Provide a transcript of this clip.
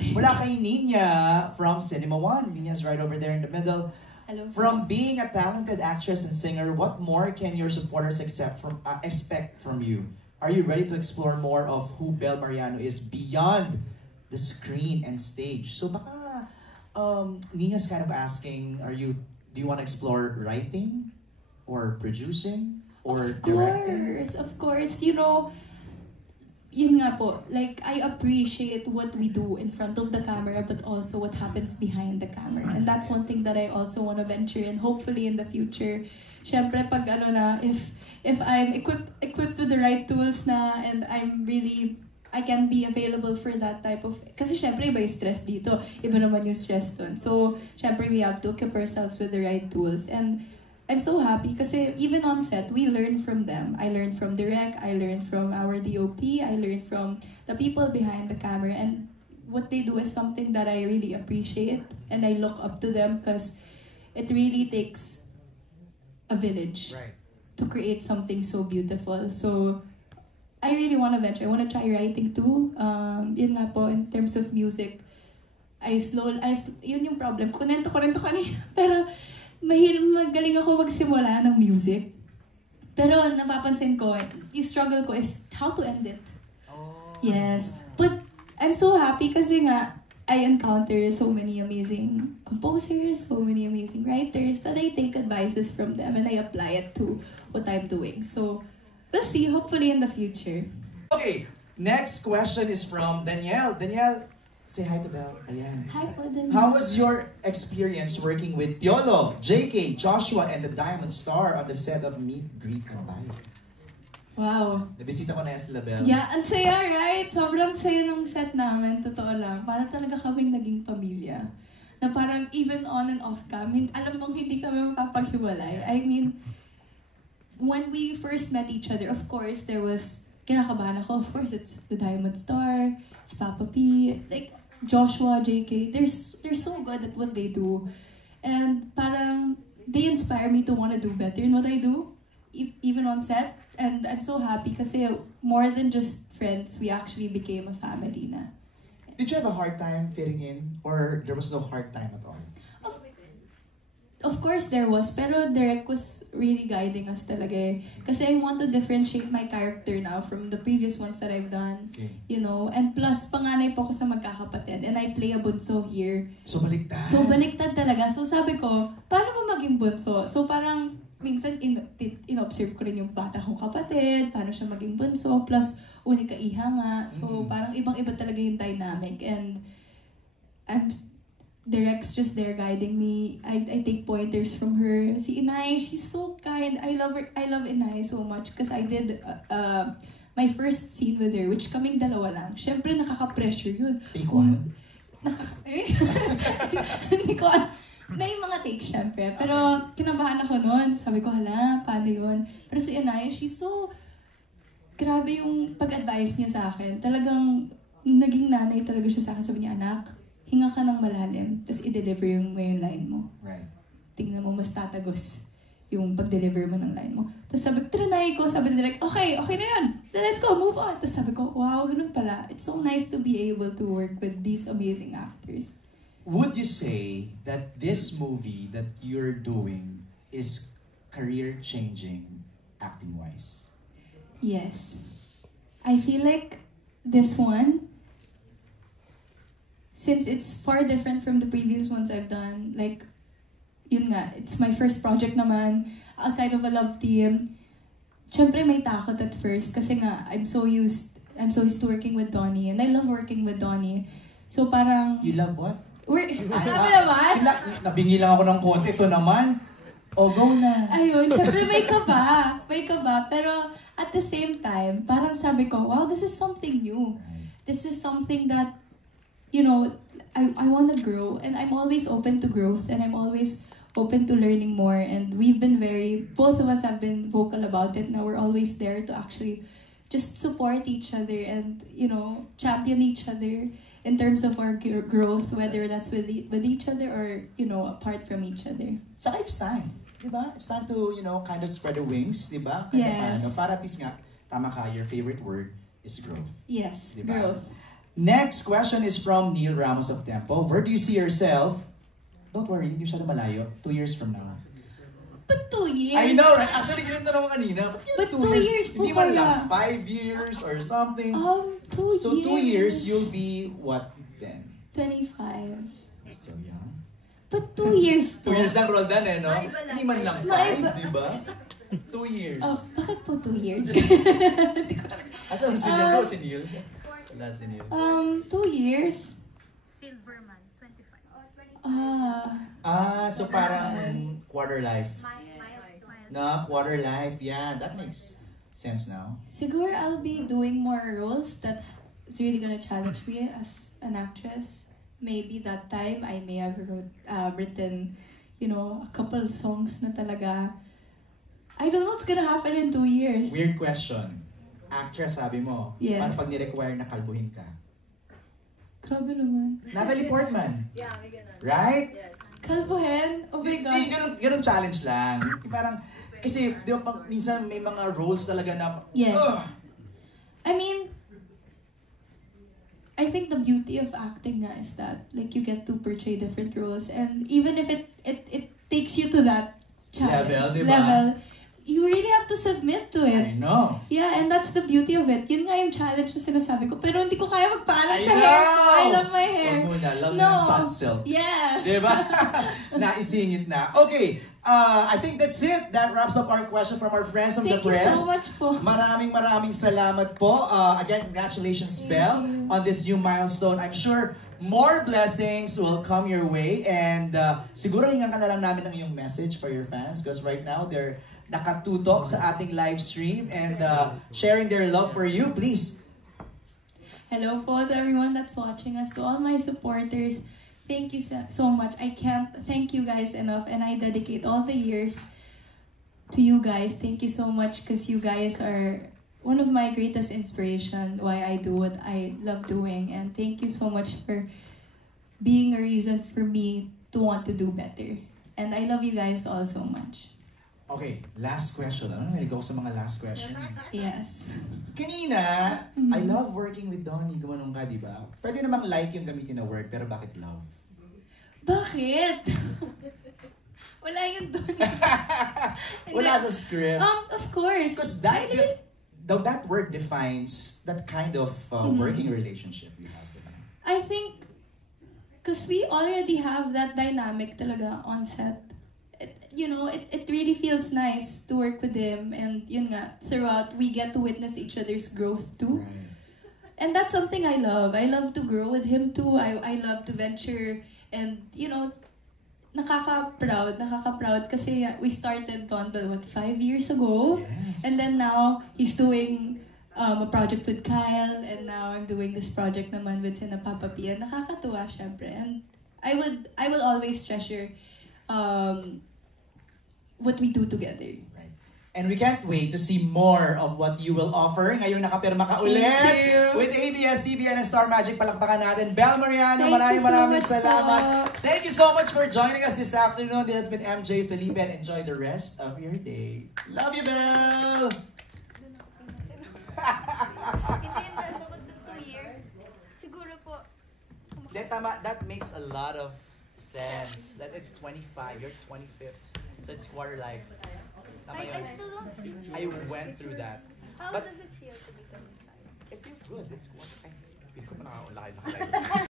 Mula kay Nina from Cinema One. Nina's right over there in the middle. Hello. From being a talented actress and singer, what more can your supporters expect from you? Are you ready to explore more of who Bel Mariano is beyond the screen and stage? So baka Nina's kind of asking, do you want to explore writing or producing or directing? Of course. You know, yun nga po, like, I appreciate what we do in front of the camera, but also what happens behind the camera. And that's one thing that I also want to venture in, hopefully in the future. Syempre, pag ano na, if I'm equipped with the right tools na, and I can be available for that type of, kasi syempre iba yung stress dito, iba naman yung stress dun. So, syempre we have to equip ourselves with the right tools. And I'm so happy kasi even on set, we learn from them. I learned from Direk, I learned from our DOP, I learned from the people behind the camera, and what they do is something that I really appreciate, and I look up to them because it really takes a village to create something so beautiful. So, I really want to venture. I want to try writing too. Yun nga po, in terms of music, yun yung problem. Kunento ko kanina. Pero, magaling ako magsimula ng music. Pero napapansin ko, yung struggle ko is how to end it. Yes. But I'm so happy kasi nga, I encounter so many amazing composers, so many amazing writers that I take advices from them and I apply it to what I'm doing. So, we'll see, hopefully in the future. Okay, next question is from Danielle. Danielle, say hi to Bel. Ayan. Hi po, Danielle. How was your experience working with Piolo, JK, Joshua, and the Diamond Star on the set of Meet, Greet, and Bite? Wow. Nabisita ko na yan sila, Bel. Yeah, ang saya, right? Sobrang saya ng set namin, totoo lang. Para talaga kaming naging pamilya. Na parang even on and off cam, alam mong hindi kami mapapaghiwalay. I mean, when we first met each other, of course, there was, kinakabahan ako, of course, it's the Diamond Star, it's Papa P, like, Joshua, JK, they're so good at what they do. And parang, they inspire me to want to do better in what I do, even on set. And I'm so happy kasi more than just friends, we actually became a family na. Did you have a hard time fitting in? Or there was no hard time at all? Of course there was, pero Derek was really guiding us talaga eh. Kasi I want to differentiate my character now from the previous ones that I've done. Okay. You know, and plus, panganay po ako sa magkakapatid. And I play a bunso here. So baliktad? So baliktad talaga. So sabi ko, paano ba maging bunso? So parang, minsan in-observe ko rin yung bata kong kapatid, paano siya maging bunso, plus unika iha nga. So parang ibang-iba talaga yung dynamic. And Derek's just there guiding me. I take pointers from her. Si Inay, she's so kind. I love her. I love Inay so much because I did my first scene with her, which kaming dalawa lang. Syempre nakaka-pressure yun. Take one? Hindi ko may mga takes syempre. Pero kinabahan ako noon. Sabi ko, hala, paano yun? Pero si Inay, she's so grabe yung pag-advise niya sa akin. Talagang naging nanay talaga siya sa akin. Sabi niya, anak, hinga ka ng malalim, tapos i-deliver yung line mo. Right. Tingnan mo, mas tatagos yung pag-deliver mo ng line mo. Tapos sabi ko, trinay ko, sabi nila, okay na yun. Let's go, move on. Tapos sabi ko, wow, ganun pala. It's so nice to be able to work with these amazing actors. Would you say that this movie that you're doing is career-changing acting-wise? Yes. I feel like this one, since it's far different from the previous ones I've done, like, yun nga, it's my first project naman, outside of a love team. Syempre may takot at first kasi nga, I'm so used to working with Donnie, and I love working with Donnie. So parang... You love what? Ano ba naman? Nabingi lang ako ng konti. Ito naman. Oh, go na. Ayun, syempre may kaba. Pero at the same time, parang sabi ko, wow, this is something new. This is something that, you know, I want to grow, and I'm always open to growth, and I'm always open to learning more, and both of us have been vocal about it. Now we're always there to actually just support each other and, you know, champion each other in terms of our growth, whether that's with each other or, you know, apart from each other. Saka it's time, diba? It's time to, you know, kind of spread the wings, diba? Yes. Para at least nga, tama ka, your favorite word is growth. Yes, diba? growth. Next question is from Neil Ramos of Tempo. Where do you see yourself? Don't worry, hindi siya malayo. 2 years from now. But 2 years? I know, right? Actually, ganito naman kanina. But 2 years po Hindi man lang kaya. 5 years or something. 2 years. So 2 years, you'll be what then? 25. Still young. But 2 years 2 po. years lang, Roldan eh, no? Maiba lang. Hindi man lang Maiba. 5, di ba? 2 years. Oh, bakit po 2 years? Asa si Neil? Si Neil? Wala si Neil. 2 years? Silverman, 25. So parang quarter life. No, quarter life. Yeah, that makes sense now. Siguro I'll be doing more roles that is really gonna challenge me as an actress. Maybe that time I may have written, a couple songs na talaga. I don't know what's gonna happen in 2 years. Weird question. Actress, sabi mo. Yes. Paano pag ni-require na kalbuhin ka? Grabe naman. Natalie Portman. Yeah, may ganun. Right? Yes. Kalbuhin? Oh my Hindi, God. ganun challenge lang. Parang, kasi, di ba, minsan may mga roles talaga na, Yes. ugh. I mean, I think the beauty of acting nga is that like you get to portray different roles, and even if it takes you to that challenge Level, di ba? level, you really have to submit to I it. know. Yeah, and that's the beauty of it. Yun nga yung challenge na sinasabi ko. Pero hindi ko kaya magpaalam I sa hair ko. know! I love my hair. Huwag muna, love No. na ng sun silk. Yes. Diba? Naisingit na. Okay, I think that's it. That wraps up our question from our friends from the Thank you press. so much po. Maraming salamat po. Again, congratulations, Thank Belle, you. on this new milestone. I'm sure more blessings will come your way, and siguro hingan ka na lang namin ng iyong message for your fans, because right now they're nakatutok sa ating live stream and sharing their love for you. Please. Hello po to everyone that's watching us, to all my supporters. Thank you so much. I can't thank you guys enough, and I dedicate all the years to you guys. Thank you so much, because you guys are one of my greatest inspiration why I do what I love doing, and thank you so much for being a reason for me to want to do better. And I love you guys all so much. Okay, last question. Ano may go sa mga last question? Yes. Kanina, I love working with Donnie. Gumanong ka, di ba? Pwede namang like yung gamitin na word, pero bakit love? Bakit? Wala yun doon. Wala sa script. Of course. Because that word defines that kind of working relationship you have with him. I think, because we already have that dynamic talaga on set. It really feels nice to work with him, and yun nga, throughout, we get to witness each other's growth too. Right. And that's something I love. I love to grow with him too. I love to venture, and nakaka-proud kasi we started Bondel 5 years ago. Yes. And then now, he's doing a project with Kyle, and now I'm doing this project naman with Sina Papa P. And nakakatuwa, syempre. And I will always treasure what we do together. Right. And we can't wait to see more of what you will offer. Ngayong nakapirma ka ulit Thank you. with ABS-CBN and Star Magic. Palakpakan natin. Belle Mariano, Thank you so maraming much salamat. po. Thank you so much for joining us this afternoon. This has been MJ Felipe, and enjoy the rest of your day. Love you, Belle! Hindi 2 years. Siguro po. That makes a lot of sense. That it's 25, you're 25th. So it's quarter life. Tama yun. still don't feel. I went through that. How But does it feel to be 25? it feels good. It's quarter. Ay, feel ko pa nakakaulakay.